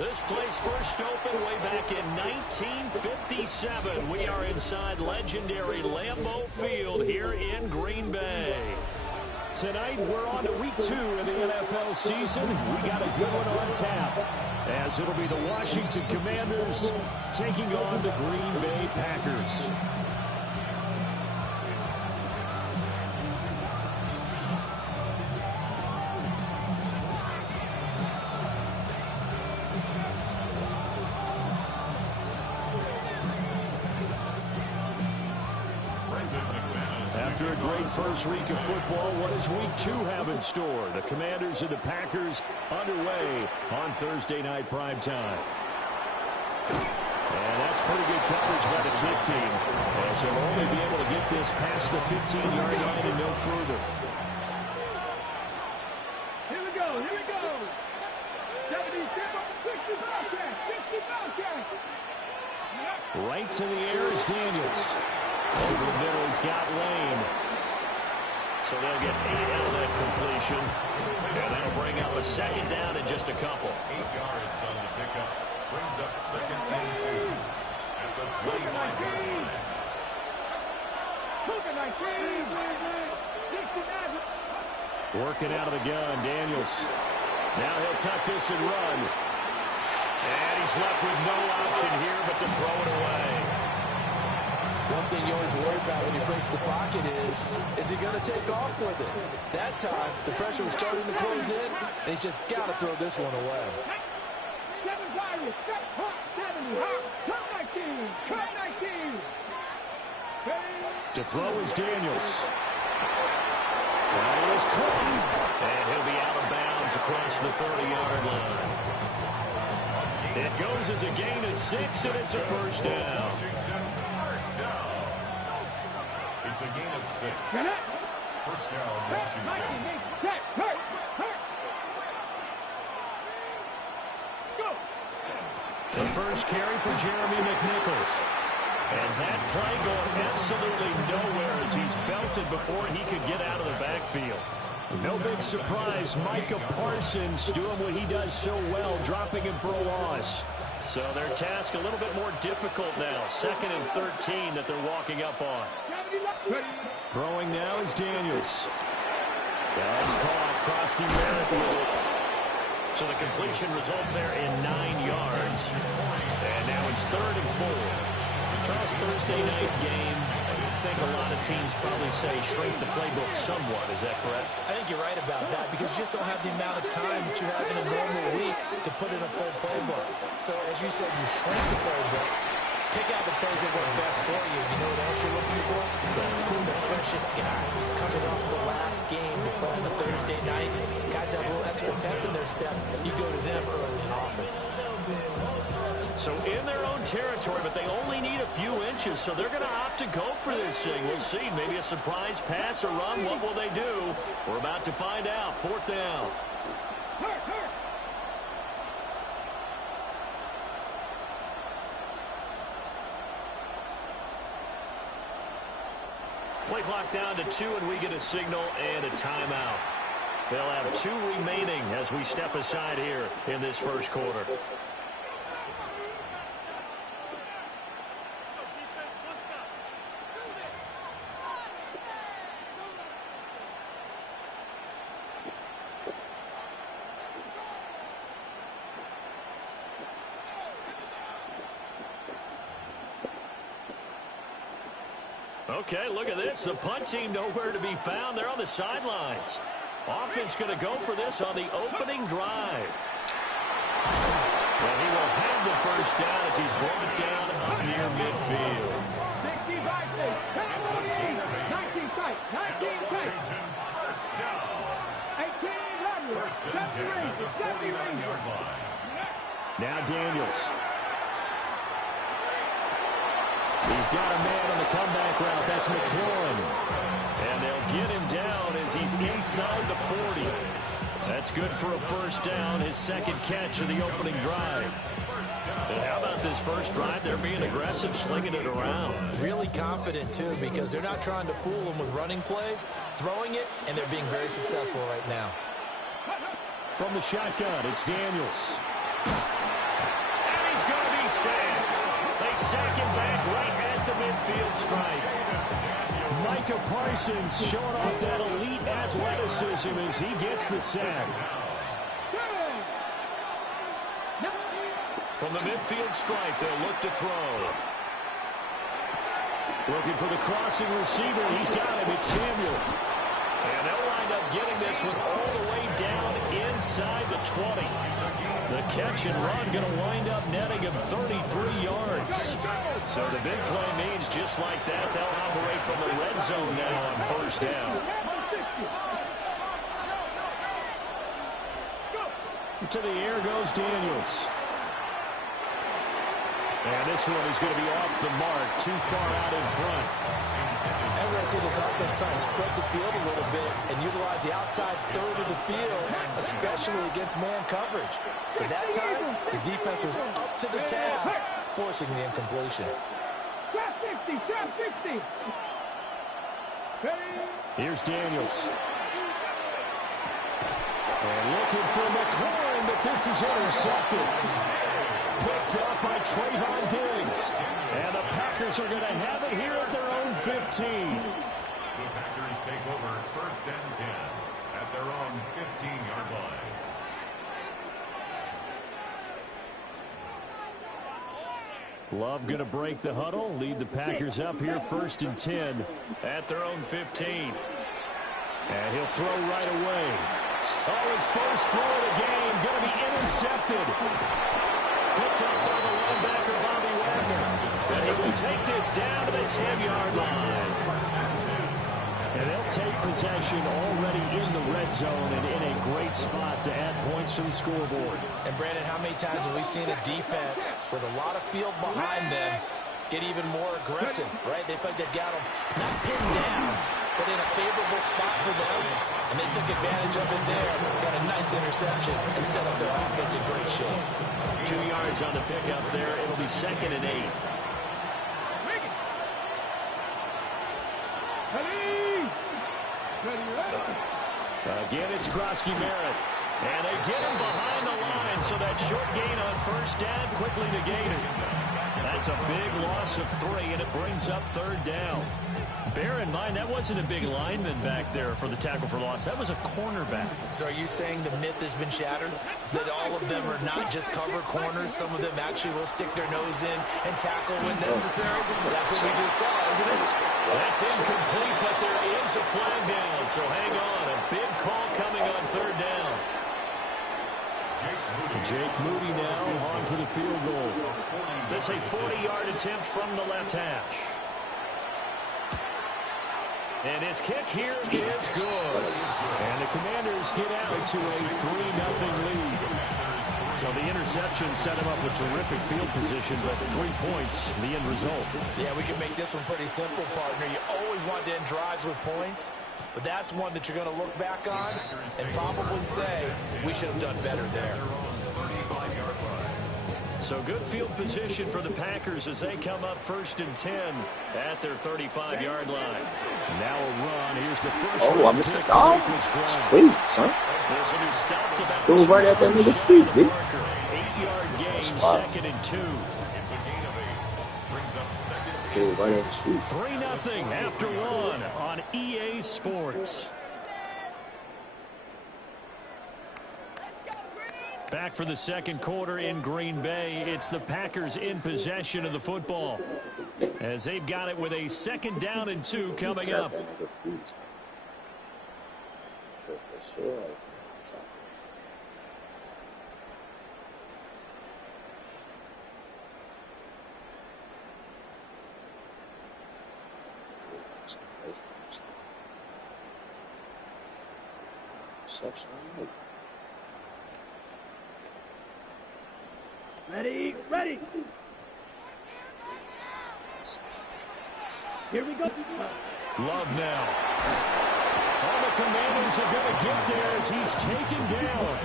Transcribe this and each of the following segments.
This place first opened way back in 1957. We are inside legendary Lambeau Field here in Green Bay. Tonight, we're on to week 2 of the NFL season. We got a good one on tap, as it'll be the Washington Commanders taking on the Green Bay Packers. After a great first week of football, what does week 2 have in store? The Commanders and the Packers underway on Thursday night primetime. And that's pretty good coverage by the kid team, as they'll only be able to get this past the 15-yard line and no further. Here we go, here we go. 70, 60 Bobcats, 60 Bobcats. Right to the air is Daniels. Over the middle, he's got Lane. So they'll get 8 out of that completion. And that'll bring up a second down in just a couple. 8 yards on the pickup. Brings up second and 2 at the 25-yard line. Working out of the gun, Daniels. Now he'll tuck this and run. And he's left with no option here but to throw it away. One thing you always worry about when he breaks the pocket is he going to take off with it? That time, the pressure was starting to close in, and he's just got to throw this one away. 7 To throw is Daniels. That is Cookie. And he'll be out of bounds across the 30-yard line. It goes as a gain of 6, and it's a first down. It's a gain of 6. First down, Washington. The first carry for Jeremy McNichols. And that play going absolutely nowhere as he's belted before he could get out of the backfield. No big surprise, Micah Parsons doing what he does so well, dropping him for a loss. So their task a little bit more difficult now. 2nd and 13 that they're walking up on. Throwing now is Daniels. That's caught. Krosky Merritt with it. So the completion results there in 9 yards. And now it's 3rd and 4. Charles, Thursday night game. I think a lot of teams probably say shrink the playbook somewhat. Is that correct? I think you're right about that because you just don't have the amount of time that you have in a normal week to put in a full playbook. So as you said, you shrink the playbook, pick out the plays that work best for you. You know what else you're looking for? The freshest guys coming off the last game to play on a Thursday night. Guys have a little extra pep in their step. You go to them early and often. So in their own territory, but they only need a few inches, so they're going to opt to go for this thing. We'll see. Maybe a surprise pass or run. What will they do? We're about to find out. 4th down. Play clock down to 2, and we get a signal and a timeout. They'll have 2 remaining as we step aside here in this first quarter. Okay, look at this. The punt team nowhere to be found. They're on the sidelines. Offense going to go for this on the opening drive. And he will have the first down as he's brought down up near midfield. 60 by 6, 19 tight, 19 tight. First down. 18 runners, 70 range, 70 range. Now Daniels. He's got a man on the comeback route. That's McLaurin. And they'll get him down as he's inside the 40. That's good for a first down, his second catch of the opening drive. And how about this first drive? They're being aggressive, slinging it around. Really confident, too, because they're not trying to fool them with running plays, throwing it, and they're being very successful right now. From the shotgun, it's Daniels. sack him back right at the midfield stripe. Micah Parsons showing off that elite athleticism as he gets the sack. From the midfield stripe, they'll look to throw. Looking for the crossing receiver. He's got him. It's Samuel. And they'll wind up getting this one all the way down inside the 20. The catch and run going to wind up netting him 33 yards. So the big play means just like that, they'll operate from the red zone now on first down. To the air goes Daniels. And this one is going to be off the mark, too far out in front. And we're going to see this offense try and spread the field a little bit and utilize the outside third of the field, especially against man coverage. But that time, the defense was up to the task, forcing the incompletion. Trap 60, trap 60. Here's Daniels. And looking for McLaurin, but this is intercepted. Picked up by Trayvon Diggs. And the Packers are going to have it here at their own 15. The Packers take over first and 10 at their own 15-yard line. Love going to break the huddle, lead the Packers up here first and 10 at their own 15. And he'll throw right away. Oh, his first throw of the game going to be intercepted. Picked up by the linebacker, Bobby Wagner. And he will take this down to the 10-yard line. And they'll take possession already in the red zone and in a great spot to add points to the scoreboard. And, Brandon, how many times have we seen a defense with a lot of field behind them get even more aggressive, right? They feel like they've got them not pinned down, but in a favorable spot for them. And they took advantage of it there. Got a nice interception and set up their offense in great shape. 2 yards on the pickup there. It'll be 2nd and 8. Again, it's Krosky Merritt. And they get him behind the line, so that short gain on first down quickly negated. That's a big loss of 3, and it brings up 3rd down. Bear in mind, that wasn't a big lineman back there for the tackle for loss. That was a cornerback. So are you saying the myth has been shattered? That all of them are not just cover corners? Some of them actually will stick their nose in and tackle when necessary? That's what we just saw, isn't it? That's incomplete, but there is a flag down. So hang on. A big call coming on 3rd down. Jake Moody now on for the field goal. That's a 40-yard attempt from the left hash. And his kick here is good. And the Commanders get out to a 3-0 lead. So the interception set him up with terrific field position, but 3 points, the end result. Yeah, we can make this one pretty simple, partner. You always want to end drives with points, but that's one that you're going to look back on and probably say, we should have done better there. So good field position for the Packers as they come up 1st and 10 at their 35-yard line. Now a run. Here's the first. Oh, I missed the dog. It's crazy, son. This one is stopped about it was right at that nigga's feet, dude. 8-yard gain, 2nd and 2. It's a gain of 8. Brings up 2nd. It was right at his feet. 3-0 after 1 on EA Sports. Back for the 2nd quarter in Green Bay. It's the Packers in possession of the football as they've got it with a 2nd down and 2 coming up. Ready, ready. Here we go. Love now. All the Commanders are going to get there as he's taken down.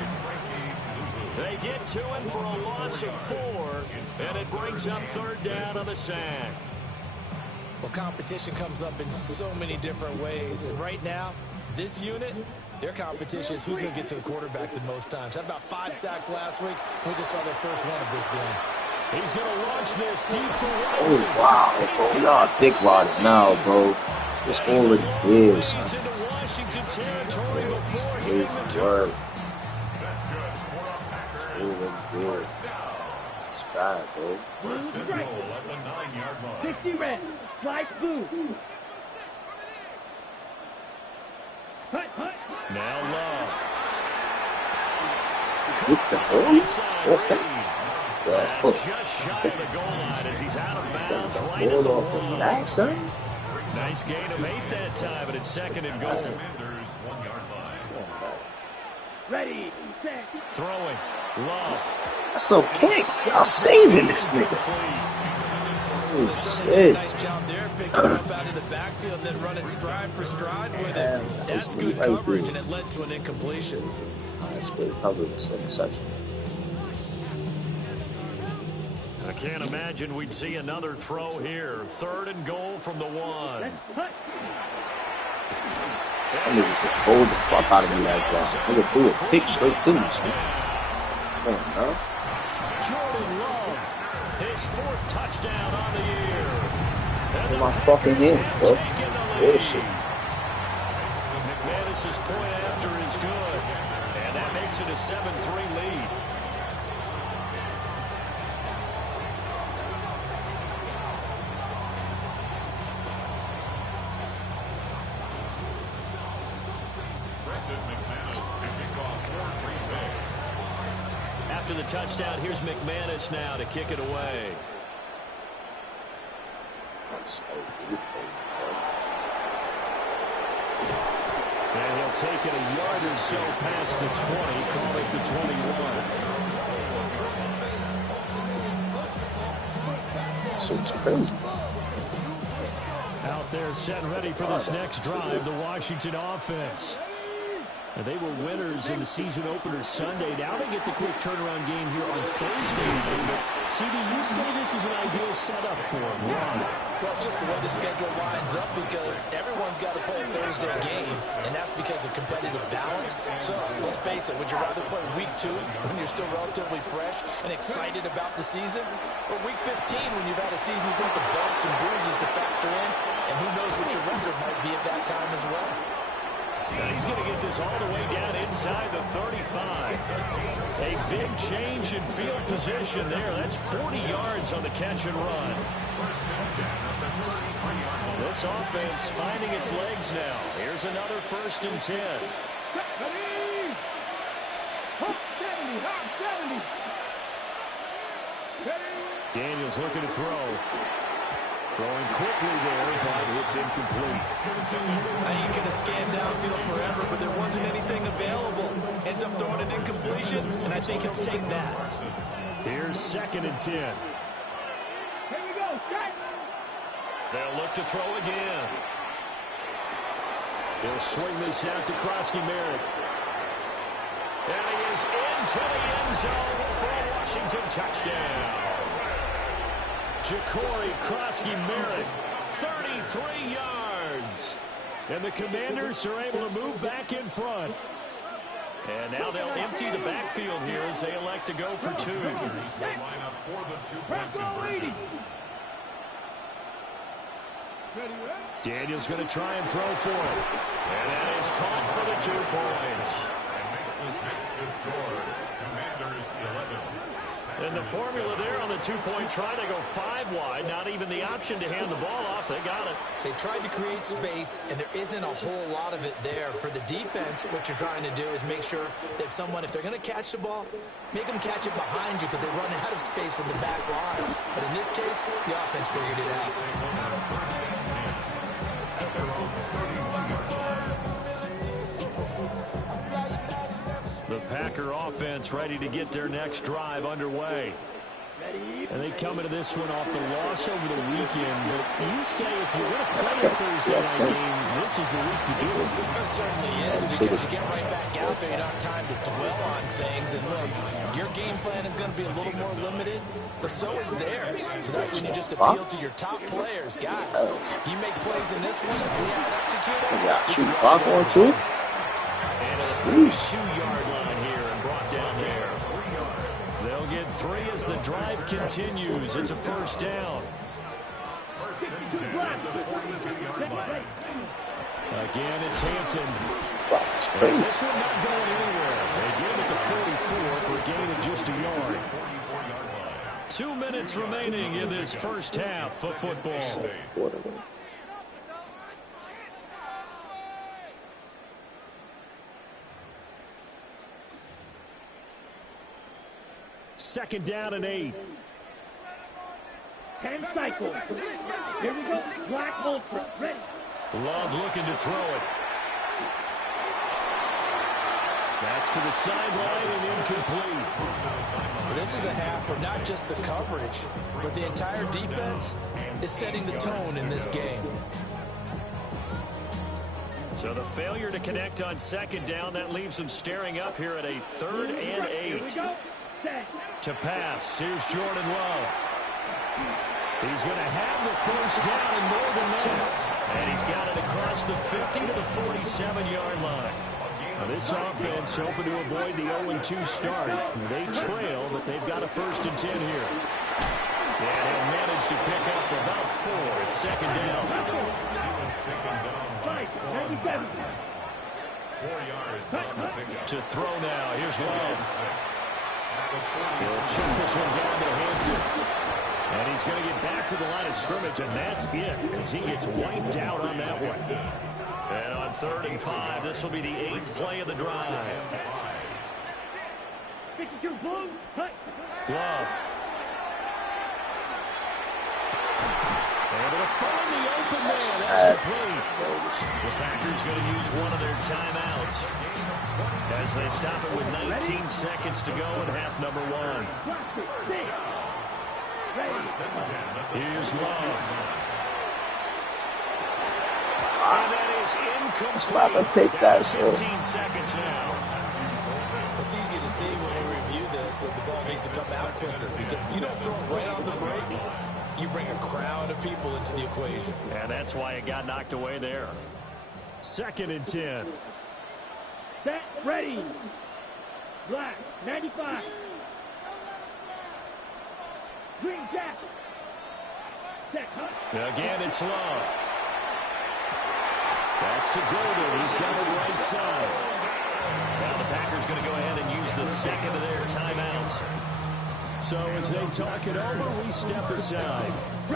They get to him for a loss of 4, and it brings up 3rd down on the sack. Well, competition comes up in so many different ways, and right now, this unit, their competition is who's going to get to the quarterback the most times. Had about 5 sacks last week. We just saw their first one of this game. He's going to launch this deep for Oh, Watson. wow, bro. Y'all dick riders now, bro. It's already here, son. He's into Washington territory before It's hitting the crazy work. turf. It's already here. It's bad, bro. First and goal at the 9-yard line. 60 red. Flag blue. Hut, hut. Now Love. It's the ball. Off that. Yeah, And push. just shy of the goal line as he's out of bounds right at Ball the off of wall. that, son. Nice gain of 8 that time, and it's second and goal. Commanders 1-yard line. Ready, set. Throwing. Love. That's okay. Y'all saving this nigga. Oh, Did a shit. nice job there, picking up out of the backfield and then running stride for stride with Yeah, it. That's that's good right coverage, there. and it led to an incompletion. That's good coverage. It's an interception. I can't imagine we'd see another throw here. Third and goal from the 1. Let's hut. That nigga just hold the fuck out of me like that. Nigga threw a pick straight to me. Son. Come on, man. Jordan Love, his 4th touchdown on the year. And In the my fucking Packers hands, have bro. taken the lead. Bullshit. McManus's point after is good, and that makes it a 7-3 lead. Brendan McManus to kick off for Green Bay. After the touchdown, here's McManus now to kick it away. That's so beautiful, And he'll take it a yard or so past the 20, call it the 21. bro. So it's crazy. Out there set and ready for this next drive, the Washington offense. And they were winners in the season opener Sunday. Now they get the quick turnaround game here on Thursday night. But CD, you say this is an ideal setup for them. Why? Well, just the way the schedule lines up, because everyone's got to play a Thursday game, and that's because of competitive balance. So, let's face it, would you rather play week 2 when you're still relatively fresh and excited about the season, or week 15 when you've had a season's worth of bumps and bruises to factor in, and who knows what your record might be at that time as well? And he's going to get this all the way down inside the 35. A big change in field position there. That's 40 yards on the catch and run. This offense finding its legs now. Here's another 1st and 10. Ready. Hop 70, hop 70. Ready. Daniels looking to throw. Throwing quickly there, but it's incomplete. Now you could have scanned downfield forever, but there wasn't anything available. Ends up throwing an incompletion, and I think he'll take that. Here's 2nd and 10. Here we go, set. They'll look to throw again. He'll swing this out to Krosky-Merritt. And he is into the end zone for a Washington touchdown. Ja'Cory Krosky-Merritt, 33 yards. And the Commanders are able to move back in front. And now they'll empty the backfield here as they elect to go for 2. Here's the lineup for the 2-point conversion. Ready, ready. Daniels going to try and throw for it. And that is caught for the 2 points. And makes the score. Commanders 11. And the formula there on the 2-point try to go 5 wide. Not even the option to hand the ball off. They got it. They tried to create space, and there isn't a whole lot of it there. For the defense, what you're trying to do is make sure that if they're going to catch the ball, make them catch it behind you because they run out of space from the back line. But in this case, the offense figured it out. The Packer offense ready to get their next drive underway. And they come into this one off the loss over the weekend. But you say if you're going to play a Thursday night game, this is the week to do it. It certainly is, because you get right back out there, you don't have time to dwell on things. And look, your game plan is going to be a little more limited, but so is theirs. So that's when you just appeal to your top players. Guys, you make plays in this one, we have executed. Yeah, shoot, clock on too. And a 32-yard line here and brought down there. They'll get 3 as the drive continues. It's a first down. First and 10 at the 42-yard line. Again, it's Hansen. It's And crazy. this one not going anywhere. They give it to 44 for a gain of just a yard. 44-yard line. 2 minutes remaining in this first half of football. Quarterback. Second down and 8. 10 cycles. Here we go. Black Ultra. Ready. Love looking to throw it. That's to the sideline and incomplete. This is a half where not just the coverage, but the entire defense is setting the tone in this game. So the failure to connect on second down, that leaves them staring up here at a 3rd and 8. To pass, here's Jordan Love. He's going to have the first down and more than that. And he's got it across the 50 to the 47-yard line. Now this offense hoping to avoid the 0-2 start. They trail, but they've got a first and 10 here. And he'll manage to pick up about 4 at second down. He was taken down by 4 yards on the pickup. To throw now, here's Love. He'll check this one down to Hampton. And he's going to get back to the line of scrimmage, and that's it, as he gets wiped out on that one. And on 3rd and 5, this will be the 8th play of the drive. 52 Blue. Love. Able to find the open man. That's complete. The Packers going to use one of their timeouts as they stop it with 19 seconds to go in half number 1. Here's Love. And that is incomplete. Pick that, 15 seconds now. It's easy to see when we review this that the ball needs to come out quicker, because if you don't throw it right on the break, you bring a crowd of people into the equation. And that's why it got knocked away there. 2nd and 10. Set. Ready. Black. 95. Green jacket. Set. Again, it's Love. That's to Golden. He's got it right side. Now the Packers going to go ahead and use the second of their timeouts. So as they talk it over, we step aside.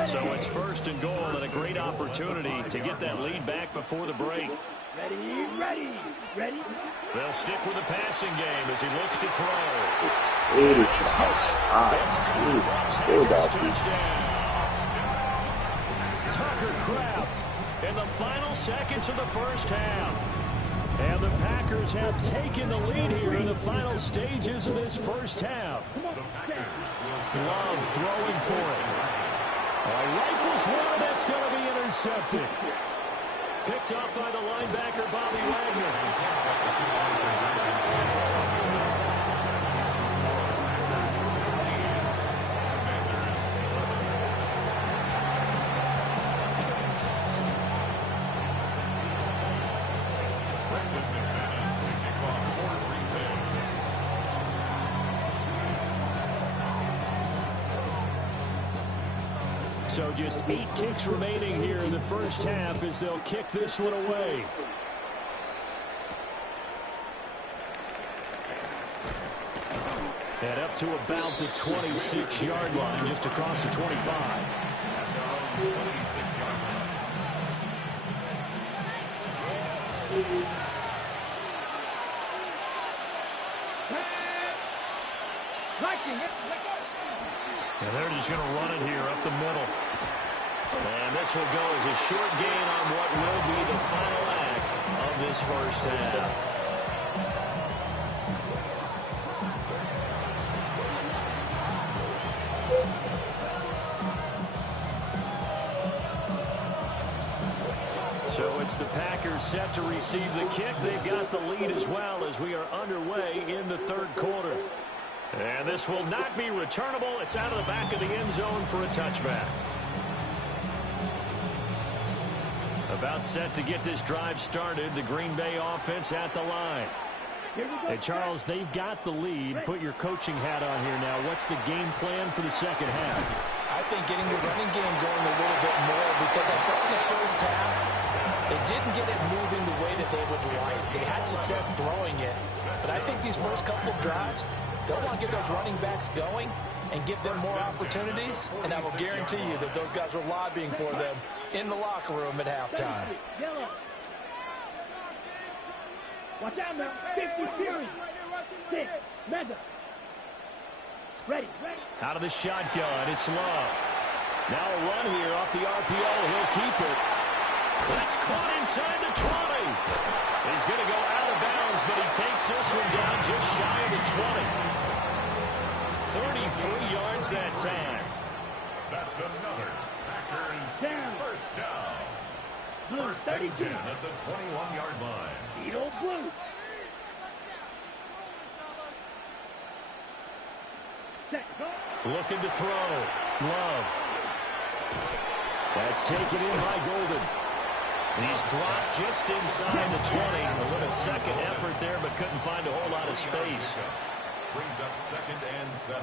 So it's 1st and goal, and a great opportunity to get that lead back before the break. Ready, ready, ready. They'll stick with the passing game as he looks to throw. Just 80 to outside. Still got these. Tucker Kraft in the final seconds of the first half. And the Packers have taken the lead here in the final stages of this first half. Love throwing for it. Rifles one, that's going to be intercepted. Picked up by the linebacker, Bobby Wagner. So just 8 ticks remaining here in the first half as they'll kick this one away. And up to about the 26-yard line, just across the 25. And they're just going to run it here up the middle. And this will go as a short gain on what will be the final act of this first half. So it's the Packers set to receive the kick. They've got the lead as well as we are underway in the third quarter. And this will not be returnable. It's out of the back of the end zone for a touchback. About set to get this drive started. The Green Bay offense at the line. Hey, Charles, they've got the lead. Put your coaching hat on here now. What's the game plan for the second half? I think getting the running game going a little bit more, because I thought in the first half they didn't get it moving the way that they would like. They had success throwing it. But I think these first couple of drives, they'll want to get those running backs going and give them more opportunities. And I will guarantee you that those guys were lobbying for them in the locker room at halftime. Watch out now. 50 series. 6. Mega. Ready. Out of the shotgun, it's Love. Now a run here off the RPO. He'll keep it. That's caught inside the 20. He's going to go out of bounds, but he takes this one down just shy of the 20. 33 yards that time. That's another Packers first down. Blue, First and 32. 10 at the 21-yard line. Beat old Blue. Set. Looking to throw. Love. That's taken in by Golden. He's dropped just inside the 20. A little second effort there, but couldn't find a whole lot of space. Brings up 2nd and 7.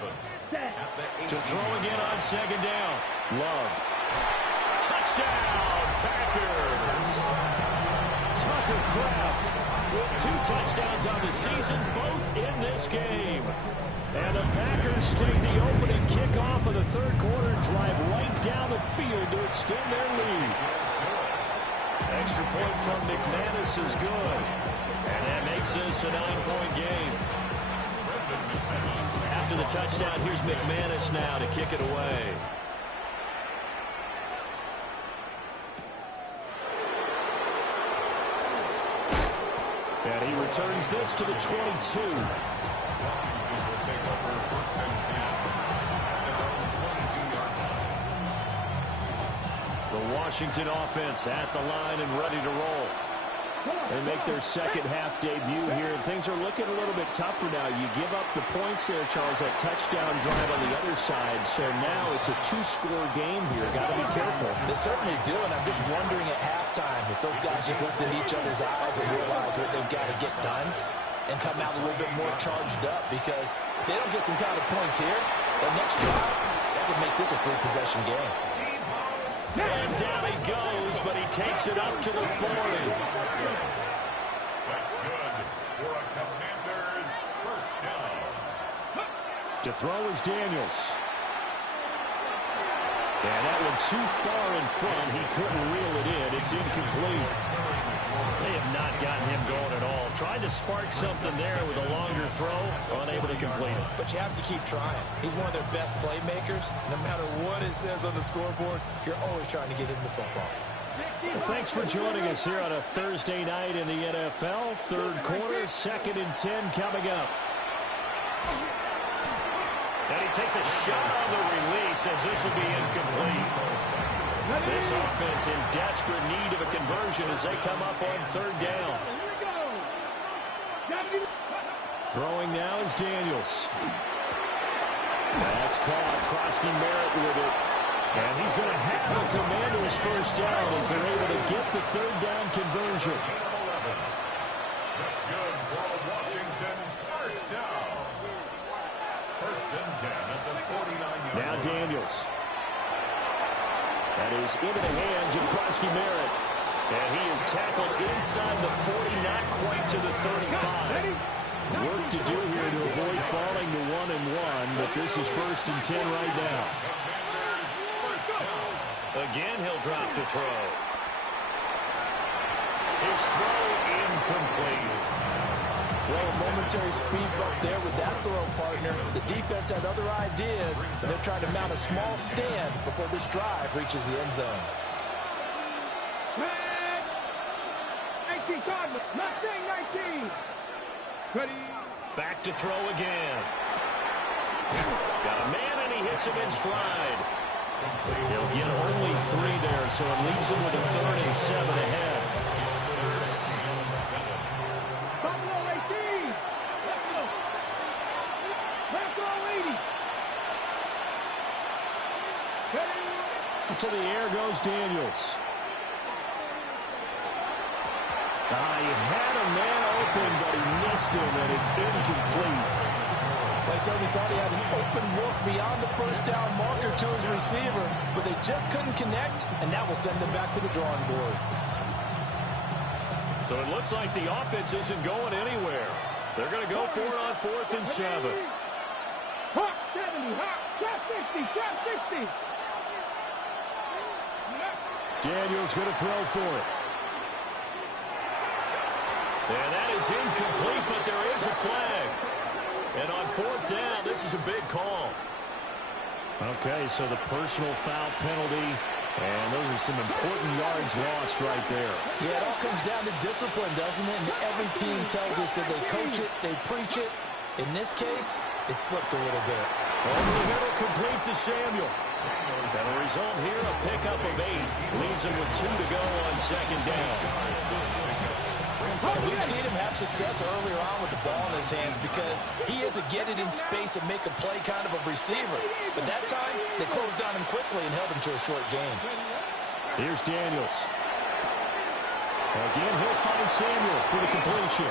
To throw again on 2nd down. Love. Touchdown, Packers. Tucker Kraft with 2 touchdowns on the season, both in this game. And the Packers take the opening kickoff of the third quarter and drive right down the field to extend their lead. Extra point from McManus is good. And that makes this a 9-point game. After the touchdown, here's McManus now to kick it away. And he returns this to the 22. The Washington offense at the line and ready to roll. They make their second half debut here. Things are looking a little bit tougher now. You give up the points there, Charles, that touchdown drive on the other side. So now it's a 2-score game here. Got to be careful. They certainly do, and I'm just wondering at halftime if those guys just looked in each other's eyes and realized what they've got to get done and come out a little bit more charged up, because if they don't get some kind of points here, the next drive, that could make this a 3-possession game. And down he goes, but he takes it up to the 40. That's good for a Commanders first down. To throw is Daniels. And that one too far in front. He couldn't reel it in. It's incomplete. They have not gotten him going at all. Tried to spark something there with a longer throw, unable to complete it. But you have to keep trying. He's one of their best playmakers. No matter what it says on the scoreboard, you're always trying to get him the football. Well, thanks for joining us here on a Thursday night in the NFL. Third quarter, 2nd and 10 coming up. And he takes a shot on the release as this will be incomplete. This offense in desperate need of a conversion as they come up on 3rd down. Throwing now is Daniels. That's caught. Krosky Merritt with it. And he's going to have the Commanders first down as they're able to get the 3rd down conversion. That's good for a Washington first down. 1st and 10 at the 49-yard line. Now Daniels. That is into the hands of Krosky Merritt. And he is tackled inside the 40, not quite to the 35. Work to do here to avoid falling to 1-1, but this is 1st and 10 right now. Again, he'll drop to throw. His throw incomplete. Well, a momentary speed bump there with that throw, partner. The defense had other ideas, and they're trying to mount a small stand before this drive reaches the end zone. 19 Cardinals. Mustang 19. Ready. Back to throw again. Got a man, and he hits him in stride. He'll get only 3 there, so it leaves him with a 3rd and 7 ahead. Buffalo 18. Let's go. Buffalo 80. Ready. To the air goes Daniels. He had a man open, but he missed him, and it's incomplete. They certainly thought he had an open look beyond the first down marker to his receiver, but they just couldn't connect, and that will send them back to the drawing board. So it looks like the offense isn't going anywhere. They're going to go for it on 4th and 7. Hot 70, hot, trap 60, trap 60. Daniels going to throw for it. And that is incomplete, but there is a flag. And on 4th down, this is a big call. Okay, so the personal foul penalty, and those are some important yards lost right there. Yeah, it all comes down to discipline, doesn't it? And every team tells us that they coach it, they preach it. In this case, it slipped a little bit. Over the middle, complete to Samuel. And the result here, a pickup of 8. Leaves him with 2 to go on 2nd down. We've seen him have success earlier on with the ball in his hands because he is a get it in space and make a play kind of a receiver. But that time, they closed on him quickly and held him to a short gain. Here's Daniels. Again, he'll find Samuel for the completion.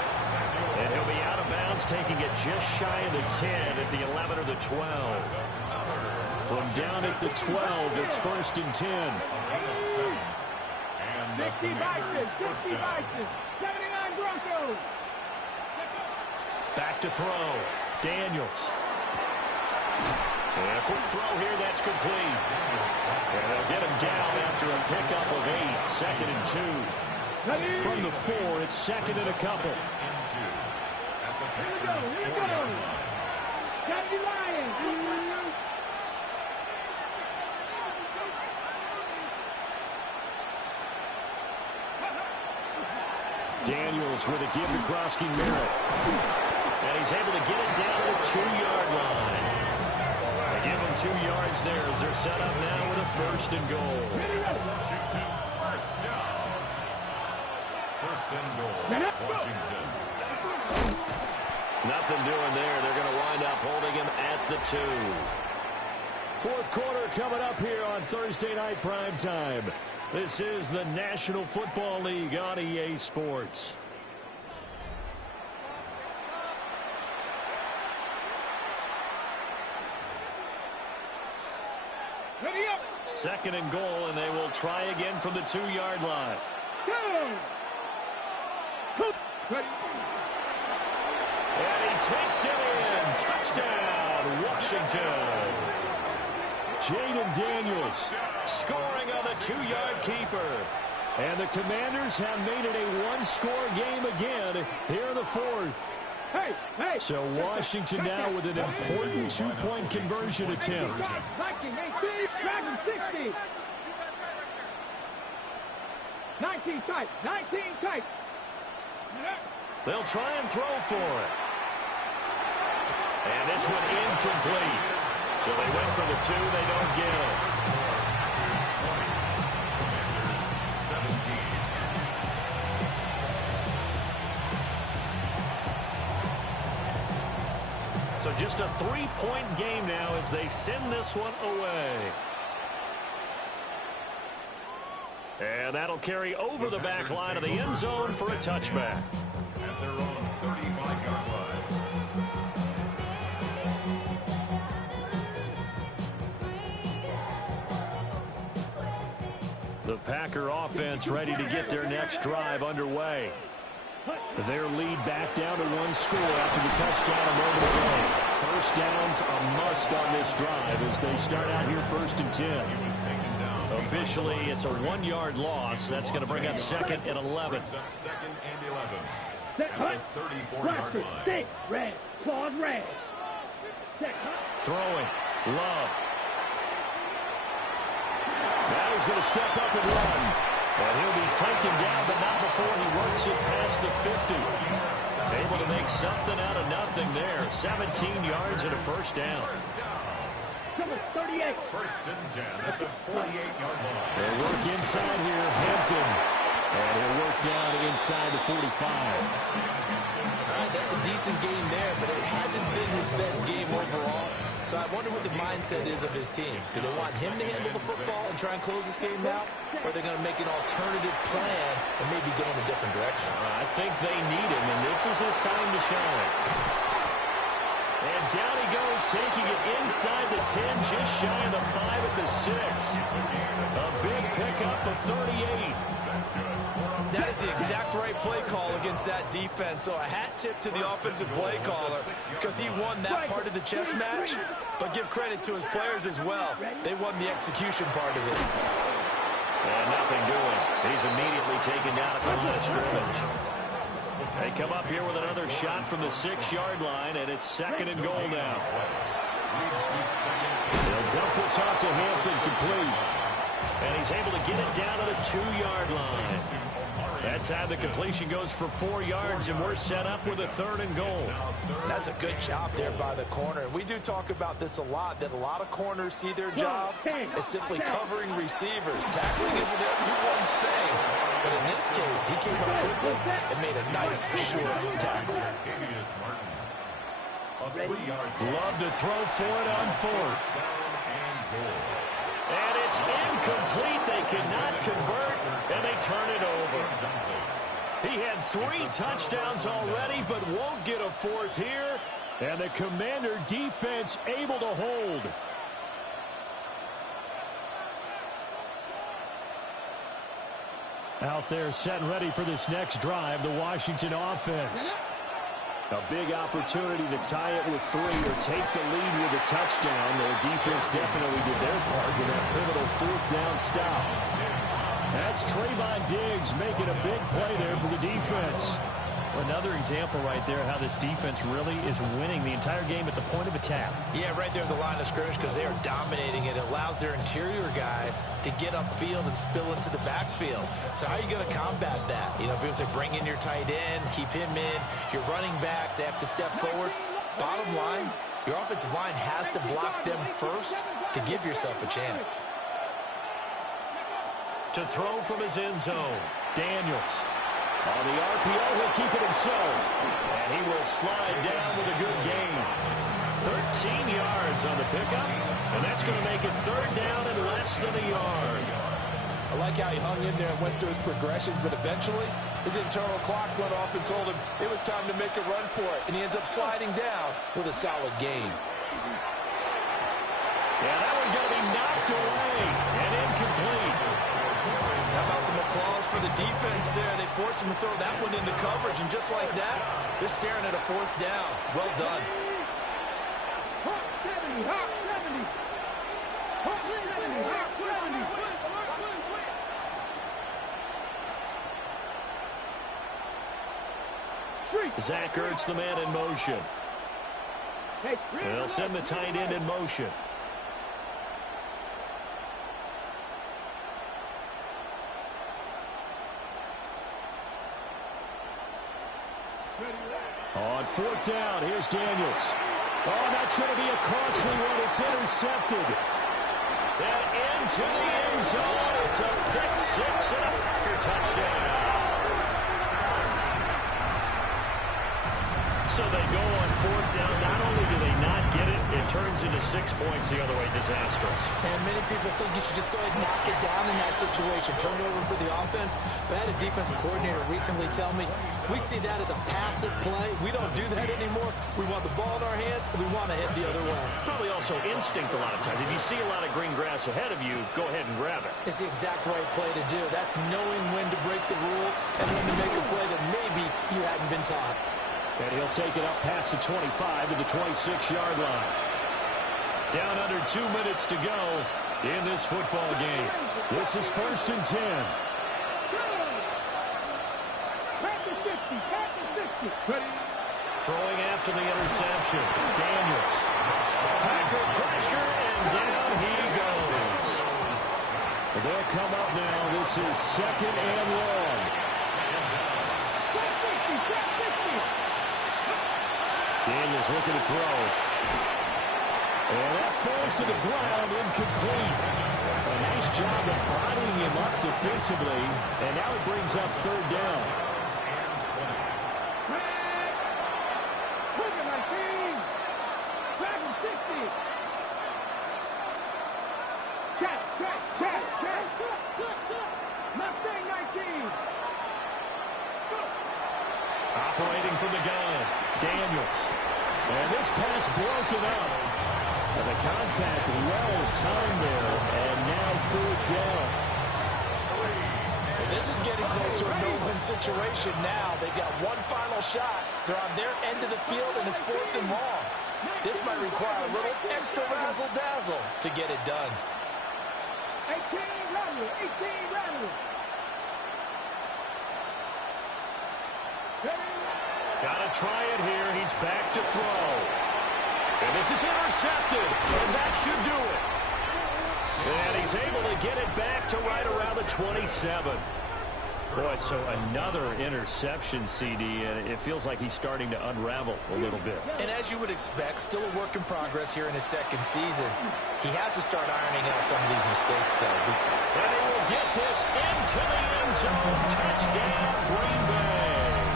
And he'll be out of bounds, taking it just shy of the 10 at the 11 or the 12. From down at the 12, it's 1st and 10. 60 Vikings, 60 Vikings, 79 Broncos. Back to throw. Daniels. And a quick throw here, that's complete. And they'll get him down after a pickup of 8. 2nd and 2. From the 4, it's 2nd and a couple. Here we go, here we go. 70 Lions. Daniels with a give to Krosky Merritt. And he's able to get it down to the 2-yard line. They give him 2 yards there as they're set up now with a 1st and goal. Washington, 1st down. 1st and goal, Washington. Nothing doing there. They're going to wind up holding him at the 2. 4th quarter coming up here on Thursday night prime time. This is the National Football League on EA Sports. Ready up. 2nd and goal, and they will try again from the 2-yard line. Go. Ready. And he takes it in. Touchdown, Washington. Jaden Daniels scoring on the 2-yard keeper. And the Commanders have made it a 1-score game again here in the 4th. Hey, hey. So Washington now with an important 2-point conversion attempt. Viking, 18, Dragon 60. 19 tight, 19 tight. They'll try and throw for it. And this one incomplete. So they went for the 2. They don't get it. 17. So just a 3-point game now as they send this one away. And that'll carry over the back line of the end zone for a touchback. At their own 35-yard line. The Packer offense ready to get their next drive underway. Their lead back down to 1 score after the touchdown a moment ago. 1st down's a must on this drive as they start out here 1st and 10. Officially, it's a 1-yard loss. That's going to bring up 2nd and 11. 2nd and 11. Set, hut. 34-yard line. Stick, red, claws red. Set, hut. Throwing. Love. Now he's going to step up and run. And he'll be taken down, but not before he works it past the 50. Able to make something out of nothing there. 17 yards and a 1st down. Number 38. 1st and 10 at the 48-yard line. They'll work inside here, Hampton. And he'll work down inside the 45. All right, that's a decent game there, but it hasn't been his best game overall. So I wonder what the mindset is of his team. Do they want him to handle the football and try and close this game out? Or are they going to make an alternative plan and maybe go in a different direction? I think they need him, and this is his time to shine. And down he goes, taking it inside the 10, just shy of the 5 at the 6. A big pickup of 38. That is the exact right play call against that defense. So a hat tip to the offensive play caller because he won that part of the chess match. But give credit to his players as well. They won the execution part of it. And nothing doing. He's immediately taken down at the line of scrimmage. They come up here with another shot from the 6-yard line, and it's 2nd and goal now. They'll dump this off to Hampton, complete. And he's able to get it down to the 2-yard line. That time the completion goes for 4 yards, and we're set up with a 3rd and goal. That's a good job there by the corner. We do talk about this a lot, that a lot of corners see their job as simply covering receivers. Tackling isn't everyone's thing. But in this case, he came up quickly and made a nice short tackle. Love to throw for it on 4th. And it's incomplete. They cannot convert, and they turn it over. He had 3 touchdowns already, but won't get a 4th here. And the Commander defense able to hold. Out there set and ready for this next drive, the Washington offense. A big opportunity to tie it with 3 or take the lead with a touchdown. Their defense definitely did their part with that pivotal 4th down stop. That's Trayvon Diggs making a big play there for the defense. Another example right there how this defense really is winning the entire game at the point of attack. Yeah, right there at the line of scrimmage because they are dominating it. It allows their interior guys to get upfield and spill into the backfield. So how are you going to combat that? You know, if it was to bring in your tight end, keep him in, your running backs, they have to step forward. Bottom line, your offensive line has to block them first to give yourself a chance. To throw from his end zone, Daniels. On the RPO, he'll keep it himself. And he will slide down with a good gain. 13 yards on the pickup. And that's going to make it 3rd down and less than a yard. I like how he hung in there and went through his progressions, but eventually his internal clock went off and told him it was time to make a run for it. And he ends up sliding down with a solid gain. Yeah, that one's going to be knocked away and incomplete. How about some applause for the defense there? They forced him to throw that one into coverage, and just like that, they're staring at a 4th down. Well done. Hot 70, hot 70. Hot 70, hot 70. Zach Ertz, the man in motion. They'll send the tight end in motion. On 4th down, here's Daniels. Oh, that's going to be a costly one. It's intercepted. And into the end zone. It's a pick 6 and a Packer touchdown. So they go on 4th down. Not only do they not get it, it turns into 6 points the other way. Disastrous. And many people think you should just go ahead and knock it down in that situation. Turn it over for the offense. But I had a defensive coordinator recently tell me, we see that as a passive play. We don't do that anymore. We want the ball in our hands, and we want to head the other way. Probably also instinct a lot of times. If you see a lot of green grass ahead of you, go ahead and grab it. It's the exact right play to do. That's knowing when to break the rules and when to make a play that maybe you hadn't been taught. And he'll take it up past the 25 to the 26-yard line. Down under 2 minutes to go in this football game. This is 1st and 10. Throwing after the interception. Daniels. Packer pressure, and down he goes. They'll come up now. This is 2nd and long. Daniels looking to throw. And that falls to the ground, incomplete. A nice job of bodying him up defensively. And now it brings up 3rd down. Look at my team. 760. Check. Mustang 19. Operating from the gun, Daniels. And this pass broken up. And the contact well timed there, and now 4th down. Well, this is getting close to a no-win situation now. They've got one final shot. They're on their end of the field, and it's 4th and long. This might require a little extra razzle-dazzle to get it done. 18 rattle. Got to try it here. He's back to throw. And this is intercepted. And that should do it. And he's able to get it back to right around the 27. Boy, so another interception, CD, and it feels like he's starting to unravel a little bit. And as you would expect, still a work in progress here in his second season. He has to start ironing out some of these mistakes, though. And he will get this into the end zone. Touchdown, Green Bay.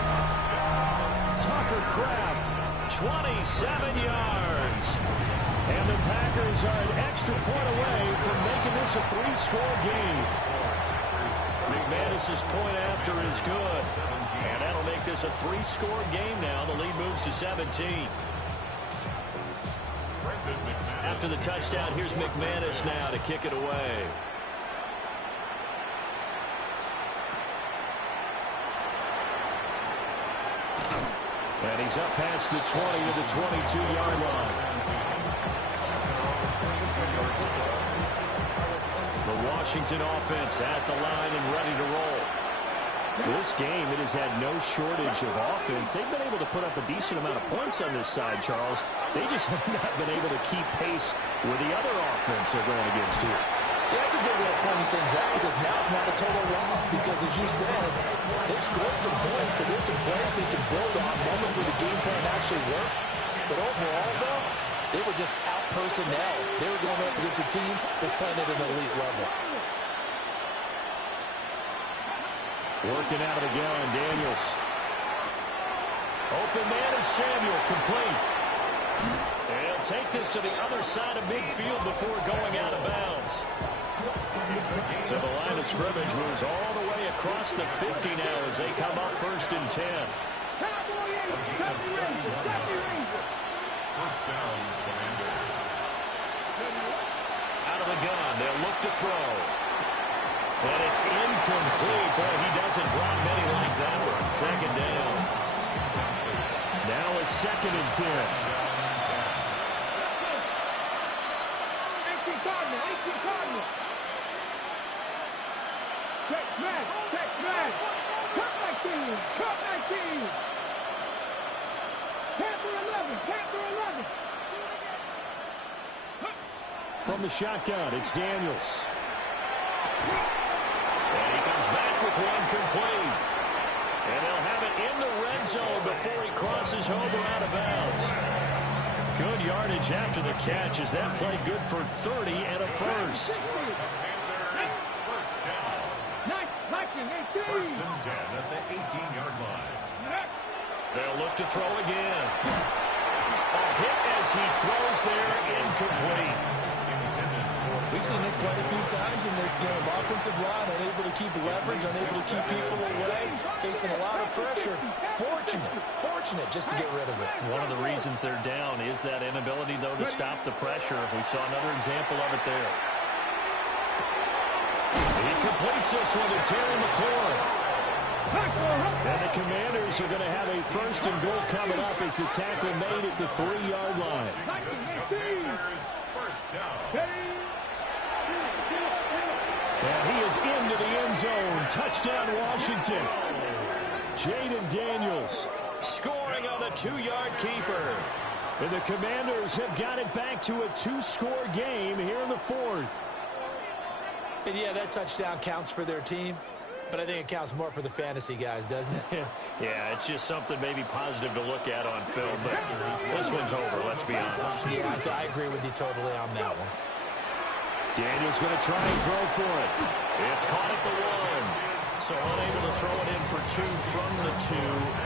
Tucker Kraft, 27 yards. And the Packers are an extra point away from making this a 3-score game. McManus's point after is good. And that'll make this a 3-score game now. The lead moves to 17. After the touchdown, here's McManus now to kick it away. And he's up past the 20 to the 22-yard line. The Washington offense at the line and ready to roll. This game, it has had no shortage of offense. They've been able to put up a decent amount of points on this side, Charles. They just have not been able to keep pace with the other offense they're going against here. Yeah, that's a good way of pointing things out, because now it's not a total loss, because as you said, they've scored some points, and there's some plays they can build on, moments where the game plan actually worked. But overall, though, they were just out personnel. They were going up against a team that's playing at an elite level. Working out of the gun, Daniels. Open man is Samuel, complete. And he'll take this to the other side of midfield before going out of bounds. So the line of scrimmage moves all the way across the 50 now as they come up 1st and 10. First down, Commanders. Out of the gun, they'll look to throw. And it's incomplete. Boy, he doesn't drop many like that one. 2nd down. Now a 2nd and 10. 18 Cardinal. Check man. Cut 19. Panther 11. From the shotgun, it's Daniels. And he comes back with one complete. And they'll have it in the red zone before he crosses over out of bounds. Good yardage after the catch as that played good for 30 and a first. First down. 1st and 10 at the 18-yard line. They'll look to throw again. A hit as he throws there, incomplete. We've seen this quite a few times in this game. Offensive line unable to keep leverage, unable to keep people away, facing a lot of pressure. Fortunate just to get rid of it. One of the reasons they're down is that inability, though, to stop the pressure. We saw another example of it there. He completes this one to Terry McLaurin. And the Commanders are going to have a 1st and goal coming up as the tackle made at the 3-yard line. First down. And he is into the end zone. Touchdown, Washington. Jaden Daniels scoring on the 2-yard keeper. And the Commanders have got it back to a 2-score game here in the 4th. And yeah, that touchdown counts for their team, but I think it counts more for the fantasy guys, doesn't it? Yeah, it's just something maybe positive to look at on film, but this one's over, let's be honest. Yeah, I agree with you totally on that one. Daniels going to try and throw for it. It's caught at the 1. So unable to throw it in for 2 from the 2.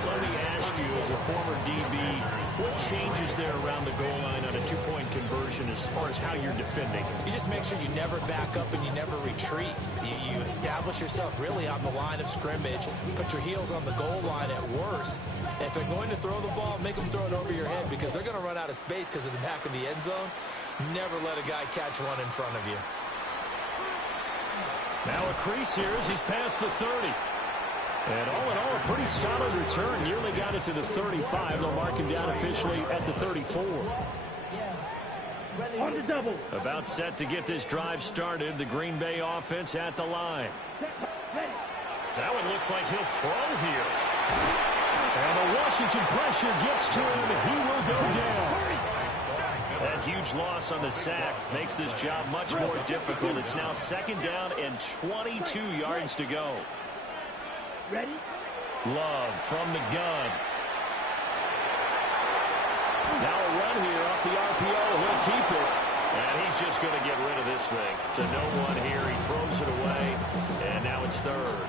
Let me ask you, as a former DB, what changes there around the goal line on a 2-point conversion as far as how you're defending? You just make sure you never back up and you never retreat. You establish yourself really on the line of scrimmage, put your heels on the goal line at worst. If they're going to throw the ball, make them throw it over your head because they're going to run out of space because of the back of the end zone. Never let a guy catch one in front of you. Now a crease here as he's past the 30. And all in all, a pretty solid return. Nearly got it to the 35. They'll mark him down officially at the 34. On the double. About set to get this drive started. The Green Bay offense at the line. That one looks like he'll throw here. And the Washington pressure gets to him. He will go down. That huge loss on the sack makes this job much more difficult. It's now 2nd down and 22 yards to go. Ready? Love from the gun. Now a run here off the RPO. He'll keep it. And he's just going to get rid of this thing. To no one here. He throws it away. And now it's 3rd.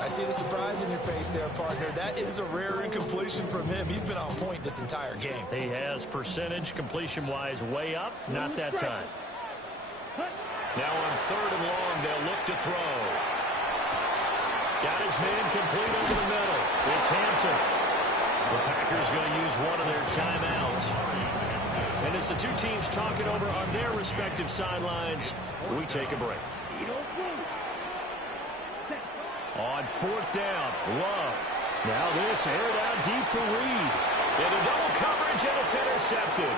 I see the surprise in your face there, partner. That is a rare incompletion from him. He's been on point this entire game. He has percentage completion-wise way up. Not that time. Now on 3rd and long, they'll look to throw. Got his man complete over the middle. It's Hampton. The Packers going to use one of their timeouts. And as the two teams talk it over on their respective sidelines, we take a break. On 4th down, Love. Now this aired out deep for Reed. Into double coverage, and it's intercepted.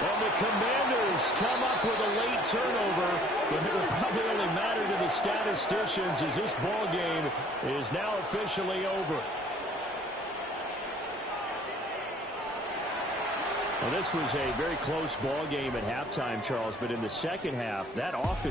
And the Commanders come up with a late turnover, but it will probably only matter to the statisticians as this ball game is now officially over. Well, this was a very close ball game at halftime, Charles, but in the second half, that offense